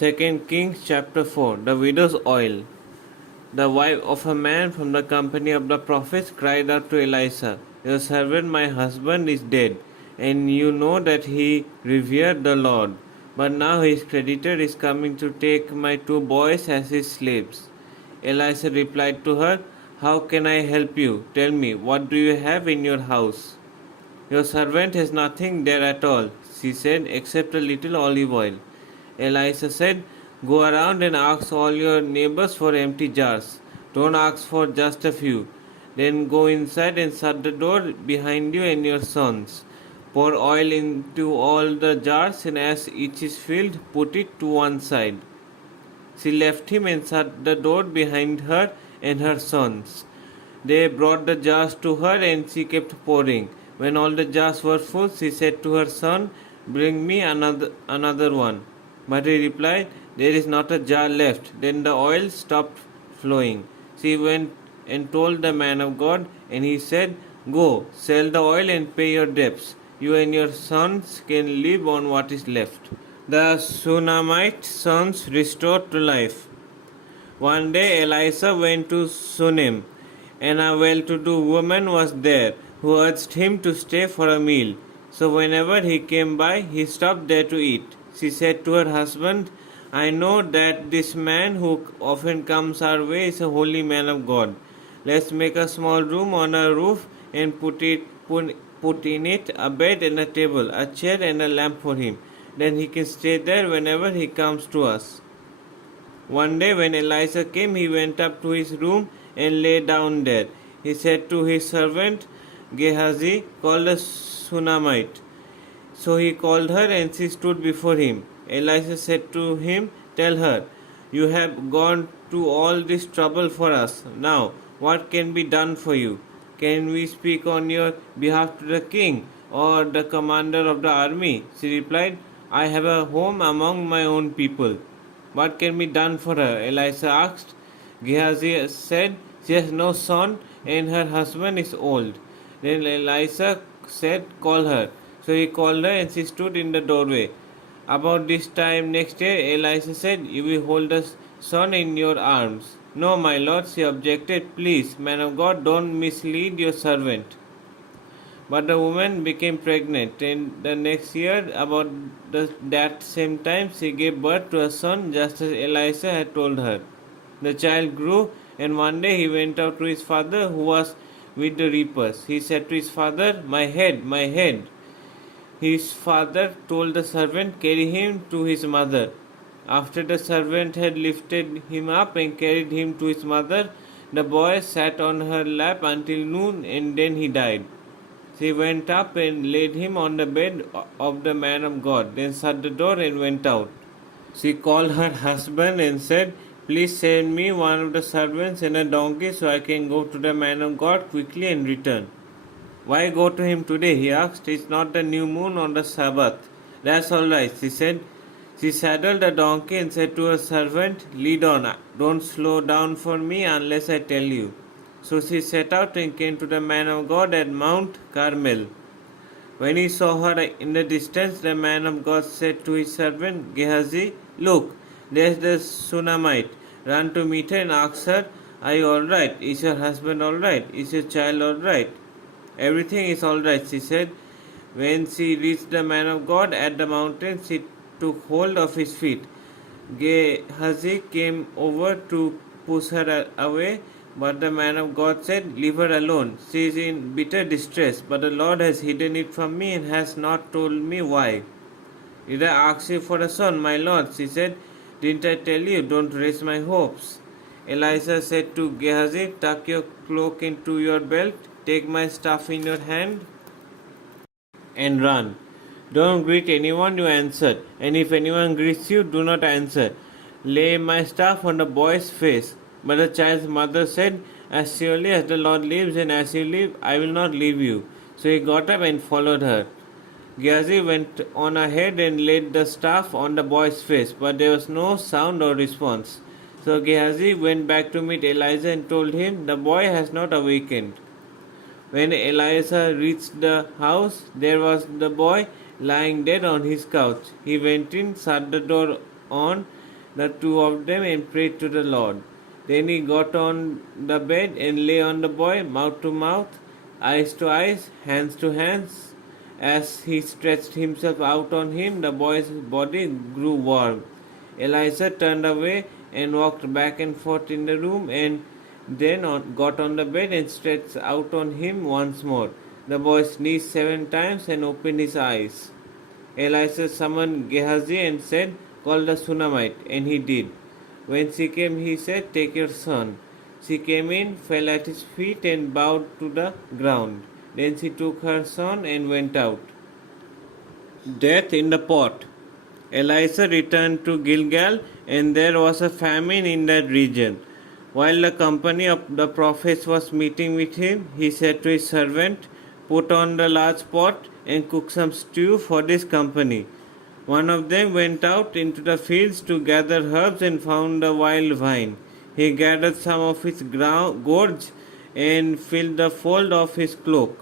2 Kings chapter 4. The widow's oil. The wife of a man from the company of the prophets cried out to Elisha, "Your servant my husband is dead, and you know that he revered the Lord. But now his creditor is coming to take my 2 boys as his slaves." Elisha replied to her, "How can I help you? Tell me, what do you have in your house?" "Your servant has nothing there at all," she said, "except a little olive oil." Elisha said, "Go around and ask all your neighbors for empty jars. Don't ask for just a few. Then go inside and shut the door behind you and your sons. Pour oil into all the jars, and as each is filled, put it to one side." She left him and shut the door behind her and her sons. They brought the jars to her, and she kept pouring. When all the jars were full, she said to her son, "Bring me another one." But he replied, "There is not a jar left." Then the oil stopped flowing. She went and told the man of God, and he said, "Go, sell the oil and pay your debts. You and your sons can live on what is left." The Shunammite sons restored to life. One day Elisha went to Shunem, and a well-to-do woman was there who urged him to stay for a meal. So whenever he came by, he stopped there to eat. She said to her husband, "I know that this man who often comes our way is a holy man of God. Let's make a small room on a roof and put in it a bed and a table, a chair and a lamp for him. Then he can stay there whenever he comes to us." One day when Elisha came, he went up to his room and lay down there. He said to his servant Gehazi, "Call the Shunammite." So he called her, and she stood before him. Elisha said to him, "Tell her, you have gone to all this trouble for us. Now, what can be done for you? Can we speak on your behalf to the king or the commander of the army?" She replied, "I have a home among my own people." "What can be done for her?" Elisha asked. Gehazi said, "She has no son, and her husband is old." Then Elisha said, "Call her." So he called her, and she stood in the doorway. About this time next year, Elisha said, "You will hold a son in your arms." "No, my lord," she objected. "Please, man of God, don't mislead your servant." But the woman became pregnant, and the next year, about that same time, she gave birth to a son, just as Elisha had told her. The child grew, and one day he went out to his father, who was with the reapers. He said to his father, "My head, my head." His father told the servant, "Carry him to his mother." After the servant had lifted him up and carried him to his mother, the boy sat on her lap until noon, and then he died. She went up and laid him on the bed of the man of God, then shut the door and went out. She called her husband and said, "Please send me one of the servants and a donkey so I can go to the man of God quickly and return." "Why go to him today?" he asked. "It's not the new moon on the Sabbath." "That's all right," she said. She saddled the donkey and said to her servant, "Lead on. Don't slow down for me unless I tell you." So she set out and came to the man of God at Mount Carmel. When he saw her in the distance, the man of God said to his servant Gehazi, "Look, there's the Shunammite. Run to meet her and ask her, 'Are you all right? Is your husband all right? Is your child all right?'" "Everything is all right," she said. When she reached the man of God at the mountain, she took hold of his feet. Gehazi came over to push her away, but the man of God said, "Leave her alone. She is in bitter distress, but the Lord has hidden it from me and has not told me why." "Did I ask you for a son, my Lord?" she said. "Didn't I tell you, don't raise my hopes?" Elisha said to Gehazi, "Tuck your cloak into your belt, take my staff in your hand, and run. Don't greet anyone you answer, and if anyone greets you, do not answer. Lay my staff on the boy's face." But the child's mother said, "As surely as the Lord lives and as you live, I will not leave you." So he got up and followed her. Gehazi went on ahead and laid the staff on the boy's face, but there was no sound or response. So Gehazi went back to meet Elisha and told him, "The boy has not awakened." When Elisha reached the house, there was the boy lying dead on his couch. He went in, shut the door on, the two of them, and prayed to the Lord. Then he got on the bed and lay on the boy, mouth to mouth, eyes to eyes, hands to hands. As he stretched himself out on him, the boy's body grew warm. Eliza turned away and walked back and forth in the room, and then got on the bed and stretched out on him once more. The boy sneezed 7 times and opened his eyes. Elisha summoned Gehazi and said, "Call the Shunammite," and he did. When she came, he said, "Take your son." She came in, fell at his feet, and bowed to the ground. Then she took her son and went out. Death in the pot. Elisha returned to Gilgal, and there was a famine in that region. While the company of the prophets was meeting with him, he said to his servant, "Put on the large pot and cook some stew for this company." One of them went out into the fields to gather herbs and found a wild vine. He gathered some of its gourds and filled the fold of his cloak.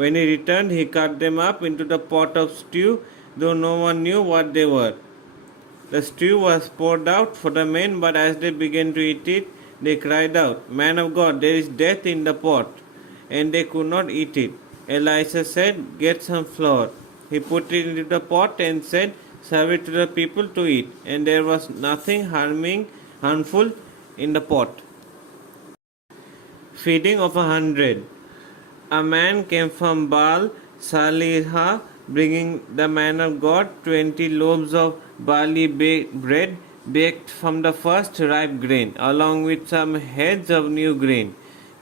When he returned, he cut them up into the pot of stew, though no one knew what they were. The stew was poured out for the men, but as they began to eat it, they cried out, "Man of God, there is death in the pot," and they could not eat it. Elisha said, "Get some flour." He put it into the pot and said, "Serve it to the people to eat," and there was nothing harmful in the pot. Feeding of 100. A man came from Baal Salihah, bringing the man of God 20 loaves of barley bread baked from the first ripe grain, along with some heads of new grain.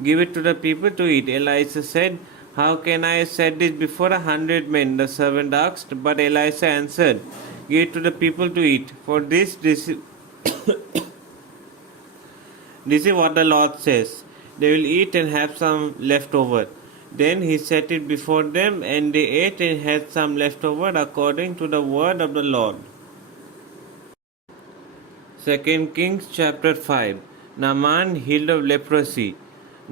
"Give it to the people to eat." Elisha said, "How can I set this before 100 men?" The servant asked, but Elisha answered, "Give it to the people to eat, for this is this is what the Lord says. They will eat and have some left over." Then he set it before them, and they ate and had some left over according to the word of the Lord. 2 Kings chapter 5. Naaman healed of leprosy.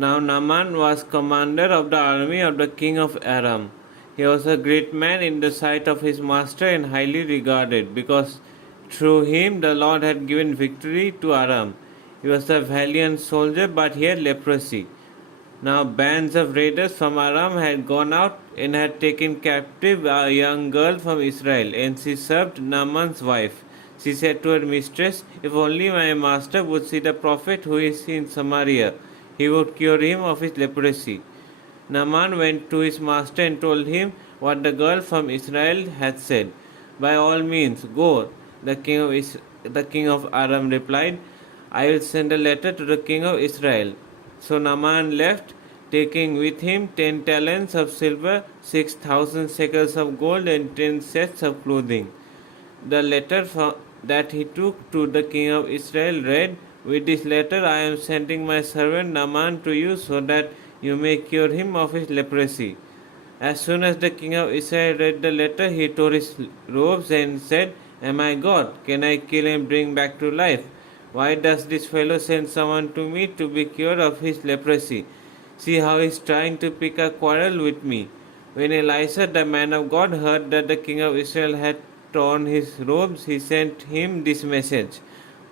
Now Naaman was commander of the army of the king of Aram. He was a great man in the sight of his master and highly regarded, because through him the Lord had given victory to Aram. He was a valiant soldier, but he had leprosy. Now bands of raiders from Aram had gone out and had taken captive a young girl from Israel, and she served Naaman's wife. She said to her mistress, "If only my master would see the prophet who is in Samaria, he would cure him of his leprosy." Naaman went to his master and told him what the girl from Israel had said. "By all means, go," the king of Aram replied. "I will send a letter to the king of Israel." So Naaman left, taking with him 10 talents of silver, 6,000 shekels of gold, and 10 sets of clothing. The letter that he took to the king of Israel read, "With this letter I am sending my servant Naaman to you, so that you may cure him of his leprosy." As soon as the king of Israel read the letter, he tore his robes and said, "Am I God? Can I kill and bring back to life? Why does this fellow send someone to me to be cured of his leprosy? See how he is trying to pick a quarrel with me." When Elisha, the man of God, heard that the king of Israel had torn his robes, he sent him this message,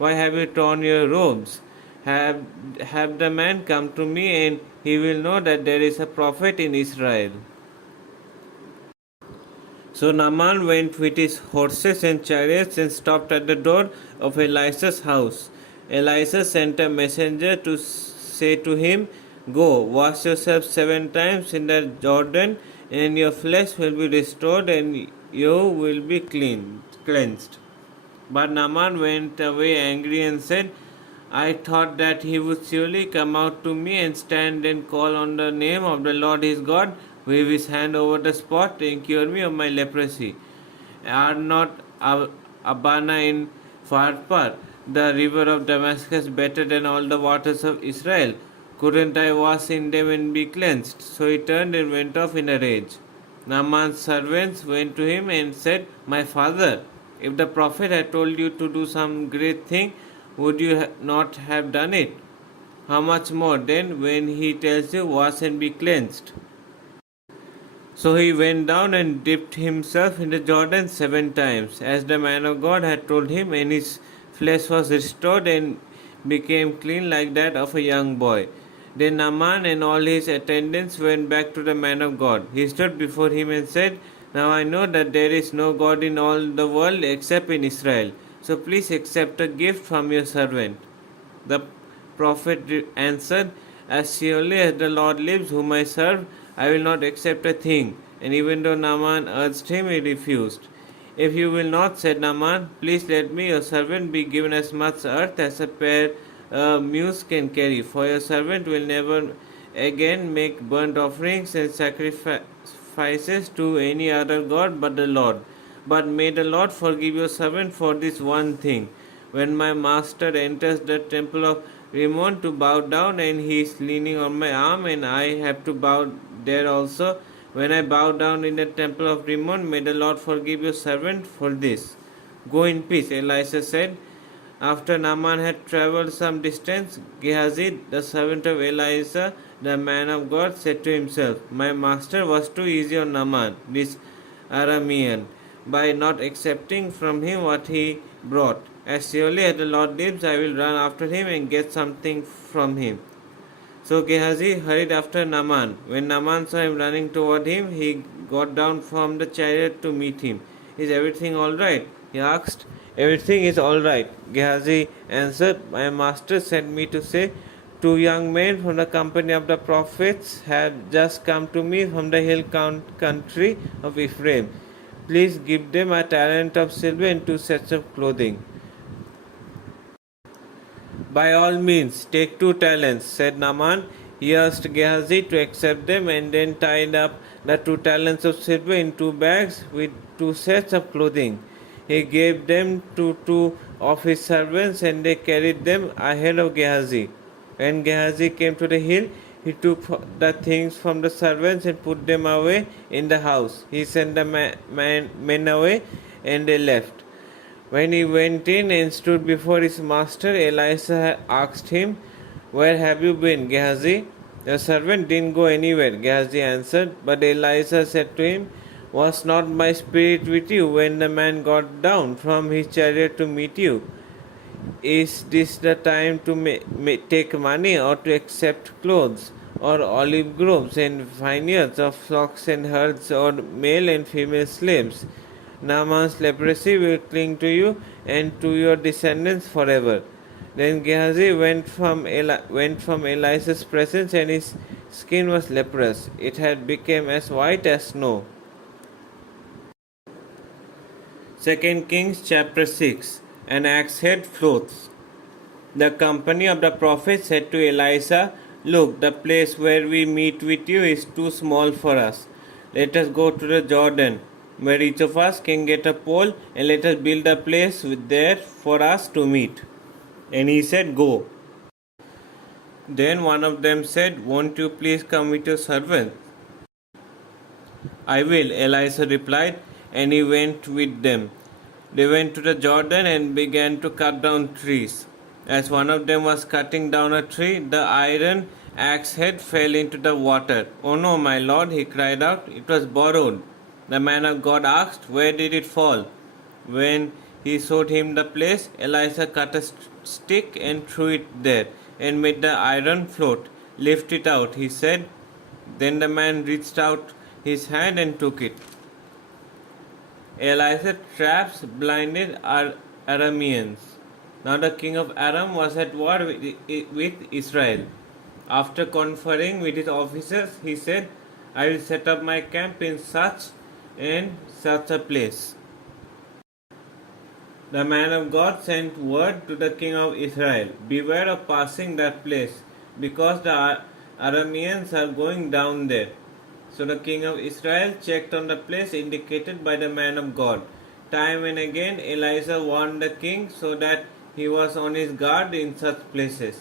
"Why have you torn your robes? Have the man come to me, and he will know that there is a prophet in Israel." So Naaman went with his horses and chariots and stopped at the door of Elisha's house. Elisha sent a messenger to say to him, "Go, wash yourself 7 times in the Jordan, and your flesh will be restored, and you will be cleansed." But Naaman went away angry and said, "I thought that he would surely come out to me and stand and call on the name of the Lord his God, wave his hand over the spot, and cure me of my leprosy. Are not Abana in Pharpar, the river of Damascus, better than all the waters of Israel? Couldn't I wash in them and be cleansed?" So he turned and went off in a rage. Naaman's servants went to him and said, "My father, if the prophet had told you to do some great thing, would you not have done it? How much more then when he tells you, 'Wash and be cleansed'?" So he went down and dipped himself in the Jordan 7 times, as the man of God had told him, and his flesh was restored and became clean like that of a young boy. Then Naaman and all his attendants went back to the man of God. He stood before him and said, "Now I know that there is no God in all the world except in Israel. So please accept a gift from your servant." The prophet answered, "As surely as the Lord lives, whom I serve, I will not accept a thing." And even though Naaman urged him, he refused. "If you will not," said Naaman, "please let me, your servant, be given as much earth as a pair mule can carry, for your servant will never again make burnt offerings and sacrifices to any other god but the Lord. But may the Lord forgive your servant for this one thing. When my master enters the temple of Rimmon to bow down, and he is leaning on my arm, and I have to bow there also, when I bow down in the temple of Rimmon, may the Lord forgive your servant for this." "Go in peace," Elisha said. After Naaman had travelled some distance, Gehazi, the servant of Elisha, the man of God, said to himself, "My master was too easy on Naaman, this Aramean, by not accepting from him what he brought. As surely as the Lord lives, I will run after him and get something from him." So Gehazi hurried after Naaman. When Naaman saw him running toward him, he got down from the chariot to meet him. "Is everything all right?" he asked. "Everything is all right," Gehazi answered. "My master sent me to say, 2 young men from the company of the prophets have just come to me from the hill country of Ephraim. Please give them a talent of silver and 2 sets of clothing." "By all means, take 2 talents," said Naaman. He asked Gehazi to accept them and then tied up the 2 talents of silver in 2 bags with 2 sets of clothing. He gave them to 2 of his servants, and they carried them ahead of Gehazi. When Gehazi came to the hill, he took the things from the servants and put them away in the house. He sent the men away, and they left. When he went in and stood before his master, Elisha asked him, "Where have you been, Gehazi?" "Your servant didn't go anywhere," Gehazi answered. But Elisha said to him, "Was not my spirit with you when the man got down from his chariot to meet you? Is this the time to take money, or to accept clothes, or olive groves and vineyards, of flocks and herds, or male and female slaves? Naaman's leprosy will cling to you and to your descendants forever." Then Gehazi went from Elisha's presence, and his skin was leprous. It had become as white as snow. 2 Kings chapter 6. An axe head floats. The company of the prophets said to Elisha, "Look, the place where we meet with you is too small for us. Let us go to the Jordan, where each of us can get a pole, and let us build a place there for us to meet." And he said, "Go." Then one of them said, "Won't you please come with your servant?" "I will," Elisha replied, and he went with them. They went to the Jordan and began to cut down trees. As one of them was cutting down a tree, the iron axe head fell into the water. "Oh no, my lord," he cried out, "it was borrowed." The man of God asked, "Where did it fall?" When he showed him the place, Elisha cut a stick and threw it there, and made the iron float. "Lift it out," he said. Then the man reached out his hand and took it. Elisha's traps blinded Arameans. Now the king of Aram was at war with Israel. After conferring with his officers, he said, "I will set up my camp in such and such a place." The man of God sent word to the king of Israel, "Beware of passing that place, because the Arameans are going down there." So the king of Israel checked on the place indicated by the man of God. Time and again Elisha warned the king so that he was on his guard in such places.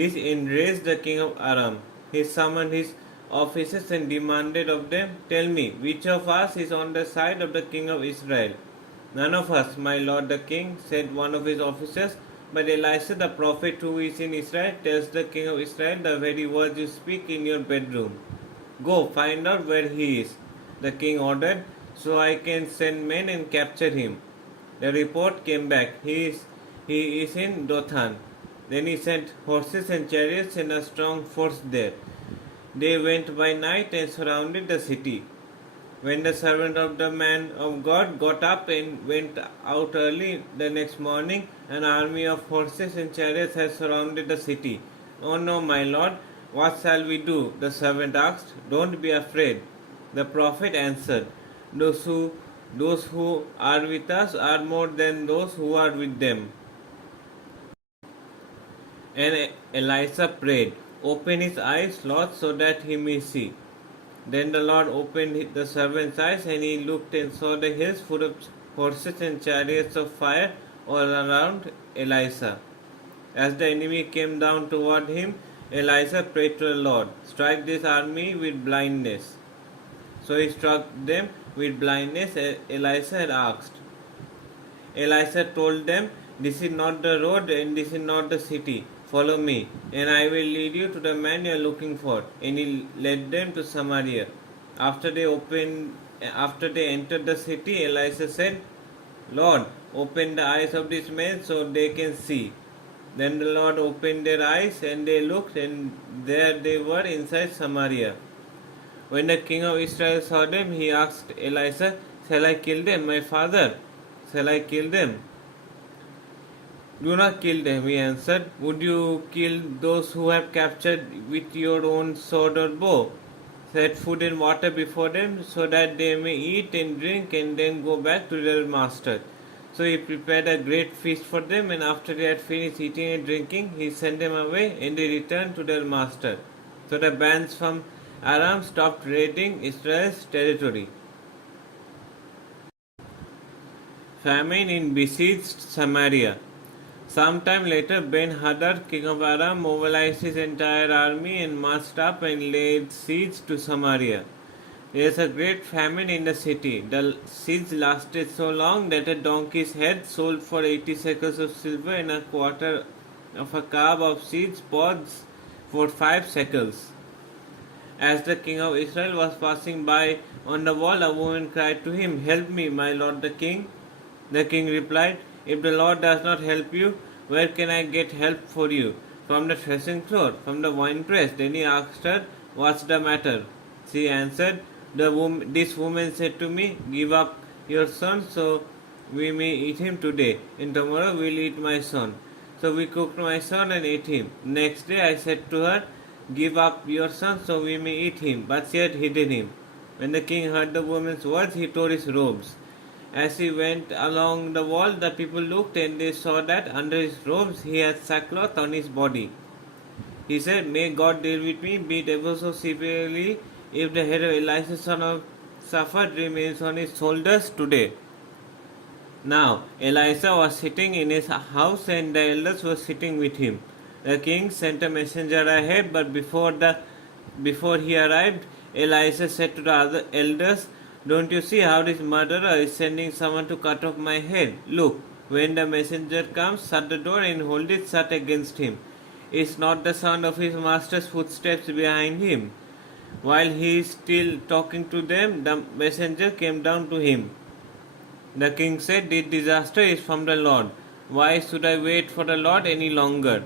This enraged the king of Aram. He summoned his officers and demanded of them, "Tell me, which of us is on the side of the king of Israel?" "None of us, my lord the king," said one of his officers. "But Elisha the prophet who is in Israel tells the king of Israel the very words you speak in your bedroom. Go, find out where he is," the king ordered, "so I can send men and capture him." The report came back, "He is He is in Dothan. Then he sent horses and chariots and a strong force there. They went by night and surrounded the city. When the servant of the man of God got up and went out early the next morning, an army of horses and chariots had surrounded the city. "Oh no, my lord, what shall we do?" the servant asked. "Don't be afraid," the prophet answered. Those who are with us are more than those who are with them." And Elisha prayed, "Open his eyes, Lord, so that he may see." Then the Lord opened the servant's eyes, and he looked and saw the hills full of horses and chariots of fire all around Elisha. As the enemy came down toward him, Elisha prayed to the Lord, "Strike this army with blindness." So he struck them with blindness, as Elisha had asked. Elisha told them, "This is not the road and this is not the city. Follow me, and I will lead you to the man you are looking for." And he led them to Samaria. After they entered the city, Elisha said, "Lord, open the eyes of these men so they can see." Then the Lord opened their eyes, and they looked, and there they were inside Samaria. When the king of Israel saw them, he asked Elisha, "Shall I kill them, my father? Shall I kill them?" "Do not kill them," he answered. "Would you kill those who have captured with your own sword or bow? Set food and water before them, so that they may eat and drink and then go back to their master." So he prepared a great feast for them, and after they had finished eating and drinking, he sent them away, and they returned to their master. So the bands from Aram stopped raiding Israel's territory. Famine in besieged Samaria. Sometime later, Ben-Hadad, king of Aram, mobilized his entire army and marched up and laid siege to Samaria. There is a great famine in the city. The siege lasted so long that a donkey's head sold for 80 shekels of silver and a quarter of a cab of siege pods for 5 shekels. As the king of Israel was passing by on the wall, a woman cried to him, "Help me, my lord the king." The king replied, "If the Lord does not help you, where can I get help for you? From the threshing floor, from the winepress?" Then he asked her, "What's the matter?" She answered, This woman said to me, 'Give up your son so we may eat him today, and tomorrow we'll eat my son.' So we cooked my son and ate him. Next day I said to her, 'Give up your son so we may eat him,' but she had hidden him." When the king heard the woman's words, he tore his robes. As he went along the wall, the people looked, and they saw that under his robes he had sackcloth on his body. He said, "May God deal with me, be it ever so severely, if the head of Elisha son of Shaphat remains on his shoulders today." Now Elisha was sitting in his house, and the elders were sitting with him. The king sent a messenger ahead, but before he arrived, Elisha said to the other elders, "Don't you see how this murderer is sending someone to cut off my head? Look, when the messenger comes, shut the door and hold it shut against him. Is not the sound of his master's footsteps behind him?" While he is still talking to them, the messenger came down to him. The king said, "This disaster is from the Lord. Why should I wait for the Lord any longer?"